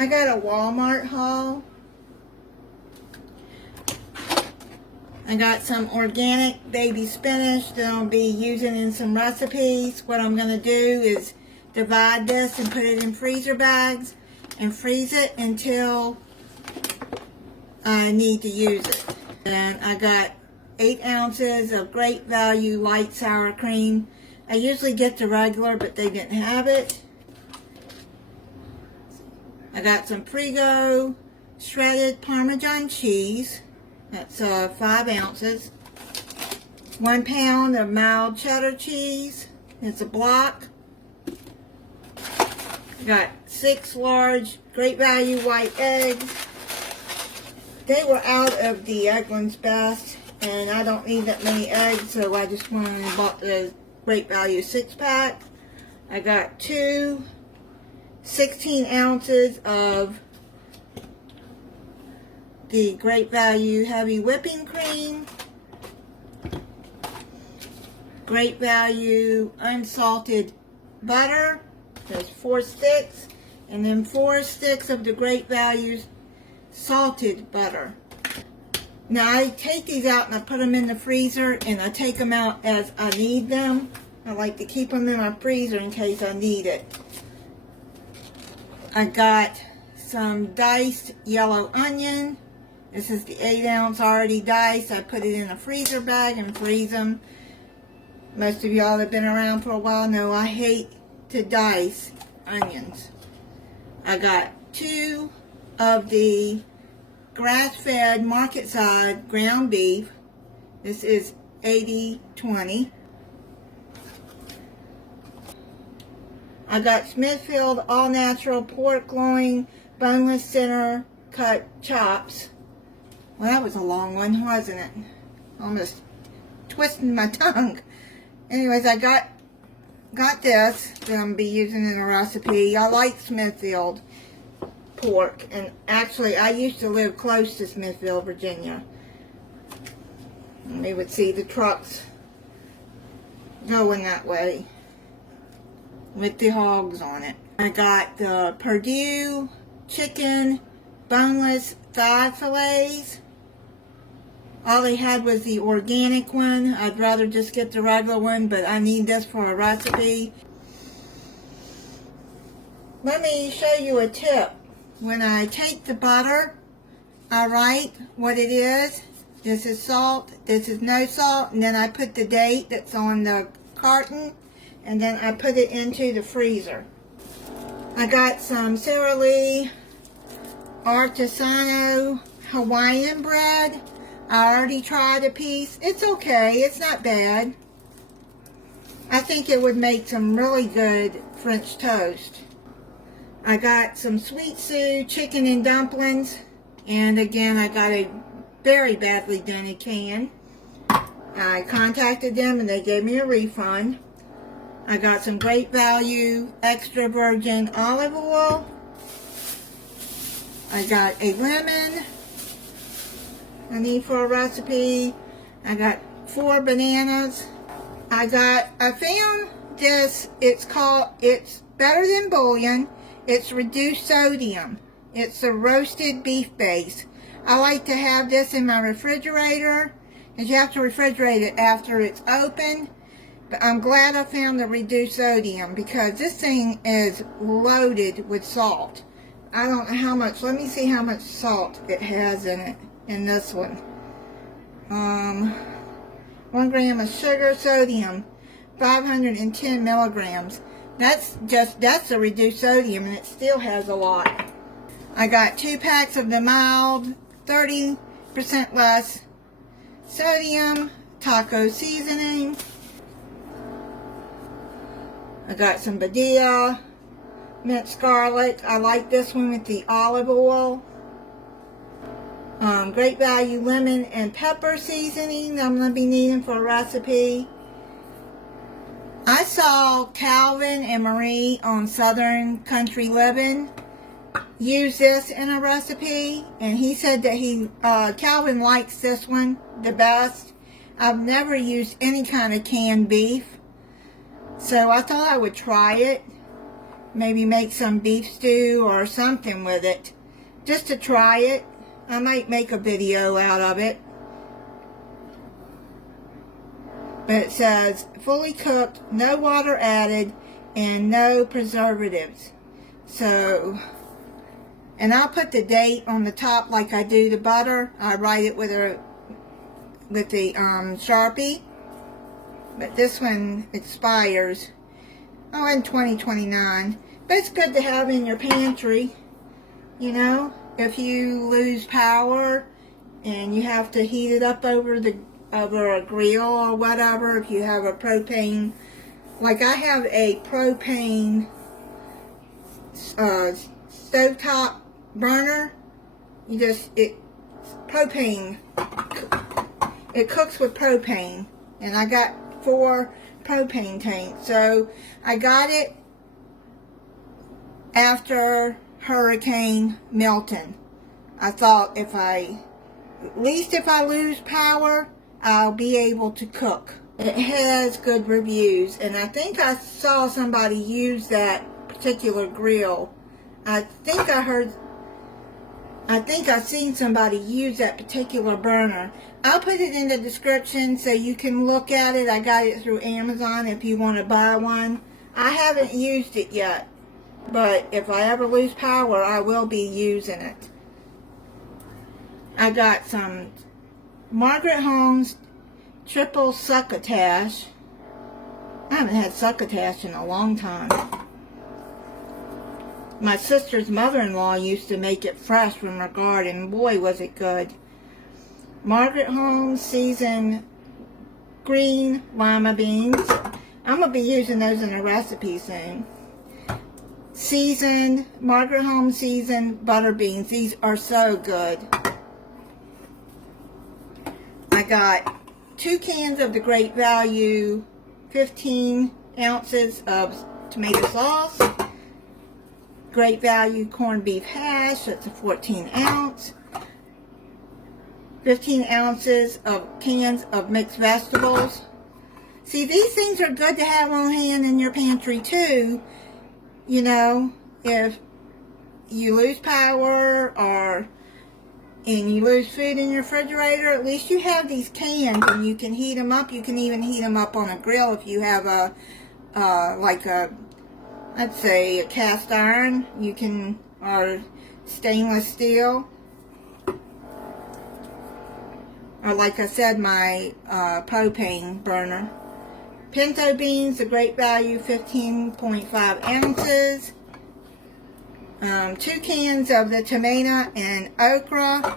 I got a Walmart haul. I got some organic baby spinach that I'll be using in some recipes. What I'm going to do is divide this and put it in freezer bags and freeze it until I need to use it. And I got 8 ounces of Great Value light sour cream. I usually get the regular, but they didn't have it. I got some Prego shredded Parmesan cheese. That's 5 ounces. 1 pound of mild cheddar cheese. It's a block. Got 6 large Great Value white eggs. They were out of the Eggland's Best, and I don't need that many eggs, so I just went and bought the Great Value 6-pack. I got 2 16 ounces of the Great Value heavy whipping cream, Great Value unsalted butter. There's 4 sticks, and then 4 sticks of the Great Value salted butter. Now I take these out and I put them in the freezer, and I take them out as I need them. I like to keep them in my freezer in case I need it. I got some diced yellow onion. This is the 8 ounce already diced. I put it in a freezer bag and freeze them. Most of y'all that have been around for a while know I hate to dice onions. I got 2 of the grass-fed market-side ground beef. This is 80/20. I got Smithfield all-natural pork loin boneless center cut chops. Well, that was a long one, wasn't it? Almost twisting my tongue. Anyways, I got this that I'm going to be using in a recipe. I like Smithfield pork, and actually I used to live close to Smithfield, Virginia. And we would see the trucks going that way with the hogs on it. I got the Purdue chicken boneless thigh fillets. All they had was the organic one. I'd rather just get the regular one, but I need this for a recipe. Let me show you a tip. When I take the butter, I write what it is. This is salt, this is no salt, and then I put the date that's on the carton, and then I put it into the freezer. I got some Sara Lee Artisanal Hawaiian bread. I already tried a piece. It's okay. It's not bad. I think it would make some really good French toast. I got some Sweet Sue chicken and dumplings. And again, I got a very badly dented can. I contacted them and they gave me a refund. I got some Great Value extra virgin olive oil. I got a lemon I need for a recipe. I got 4 bananas. I found this, it's better than bouillon. It's reduced sodium. It's a roasted beef base. I like to have this in my refrigerator, because you have to refrigerate it after it's open. But I'm glad I found the reduced sodium, because this thing is loaded with salt. I don't know how much. Let me see how much salt it has in it. In this one, 1 gram of sugar, sodium, 510 milligrams. That's a reduced sodium, and it still has a lot. I got 2 packs of the mild, 30% less sodium taco seasoning. I got some Badia minced garlic. I like this one with the olive oil. Great Value lemon and pepper seasoning I'm going to be needing for a recipe. I saw Calvin and Marie on Southern Country Living use this in a recipe, and he said that Calvin likes this one the best. I've never used any kind of canned beef, so I thought I would try it. maybe make some beef stew or something with it, just to try it. I might make a video out of it. But it says fully cooked, no water added, and no preservatives. So, and I'll put the date on the top like I do the butter. I write it with the Sharpie. But this one expires in 2029. But it's good to have in your pantry. You know, if you lose power and you have to heat it up over a grill or whatever, if you have a propane, like I have a propane stovetop burner. Propane, it cooks with propane, and I got 4 propane tanks. So I got it after Hurricane Milton. I thought at least if I lose power, I'll be able to cook. It has good reviews, and I think I saw somebody use that particular grill. I think I've seen somebody use that particular burner. I'll put it in the description so you can look at it. I got it through Amazon if you want to buy one. I haven't used it yet, but if I ever lose power, I will be using it. I got some Margaret Holmes triple succotash. I haven't had succotash in a long time. My sister's mother-in-law used to make it fresh from her garden. Boy, was it good. Margaret Holmes seasoned green lima beans. I'm going to be using those in a recipe soon. Margaret Holmes seasoned butter beans. These are so good. I got 2 cans of the Great Value, 15 ounces of tomato sauce. Great Value corned beef hash, that's a 14 ounce. 15 ounces of cans of mixed vegetables. See, these things are good to have on hand in your pantry too. You know, if you lose power and you lose food in your refrigerator, at least you have these cans and you can heat them up. You can even heat them up on a grill if you have let's say a cast iron, or stainless steel, or like I said, my propane burner. Pinto beans, the Great Value, 15.5 ounces. 2 cans of the tomato and okra.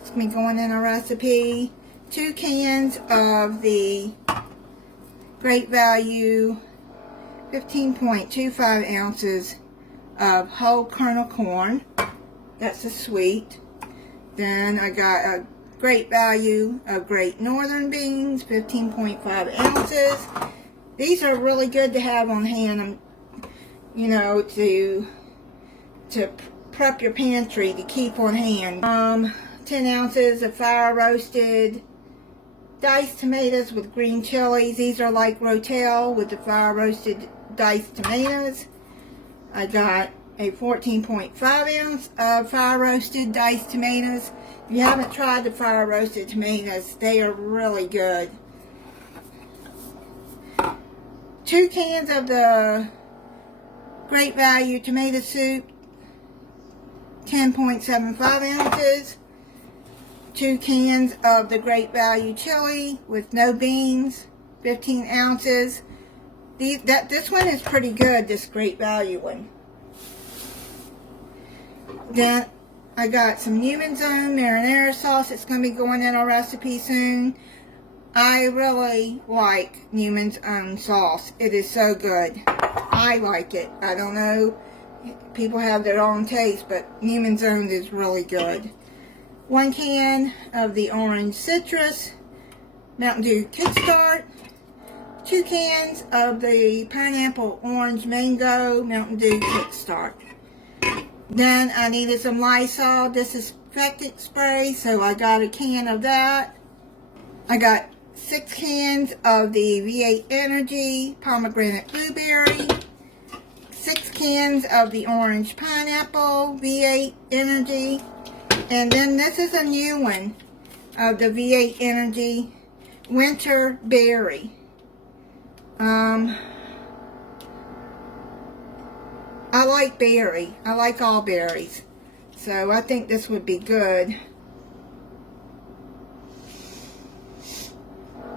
It's going to be going in a recipe. 2 cans of the Great Value, 15.25 ounces of whole kernel corn. That's a sweet. Then I got a Great Value of Great Northern beans, 15.5 ounces. These are really good to have on hand, you know, to prep your pantry, to keep on hand. 10 ounces of fire roasted diced tomatoes with green chilies. These are like Rotel with the fire roasted diced tomatoes. I got a 14.5 ounce of fire roasted diced tomatoes. If you haven't tried the fire roasted tomatoes, they are really good. 2 cans of the Great Value tomato soup, 10.75 ounces. 2 cans of the Great Value chili with no beans, 15 ounces. This one is pretty good, this Great Value one. Then I got some Newman's Own marinara sauce. It's going to be going in our recipe soon. I really like Newman's Own sauce. It is so good. I like it. I don't know. People have their own taste, but Newman's Own is really good. 1 can of the orange citrus Mountain Dew Kickstart. 2 cans of the pineapple orange mango Mountain Dew Kickstart. Then I needed some Lysol disinfectant spray, so I got a can of that. I got 6 cans of the V8 Energy pomegranate blueberry. 6 cans of the orange pineapple V8 Energy. And then this is a new one of the V8 Energy Winter Berry. I like berry. I like all berries. So I think this would be good.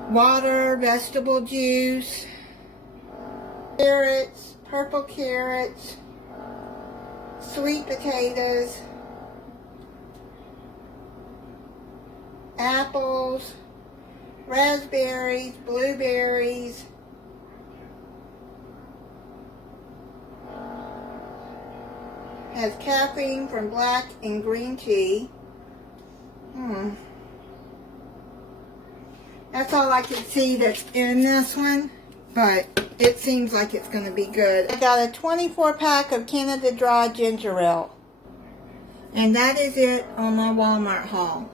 Water, vegetable juice, carrots, purple carrots, sweet potatoes, apples, raspberries, blueberries, has caffeine from black and green tea. That's all I can see that's in this one, but it seems like it's going to be good. I got a 24 pack of Canada Dry ginger ale. And that is it on my Walmart haul.